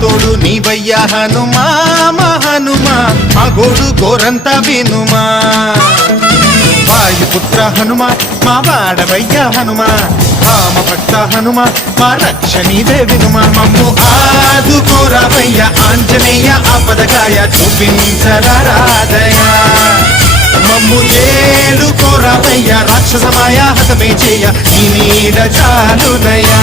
తోడు నీవయ్యా హనుమా మా హనుమా మా గోడు గోరంత వినుమా వాయుపుత్ర హనుమా మా వాడవయ్యా హనుమా రామ భక్త హనుమా మా రక్షణీదే వినుమా మమ్ము ఆదుకోరావయ్య ఆంజనేయ ఆపదకాయ చూపించరాదయ మమ్ము ఏలుకోరావయ్య రాక్షసమాయ హతమే చేయ నీ నీడ చాలునయా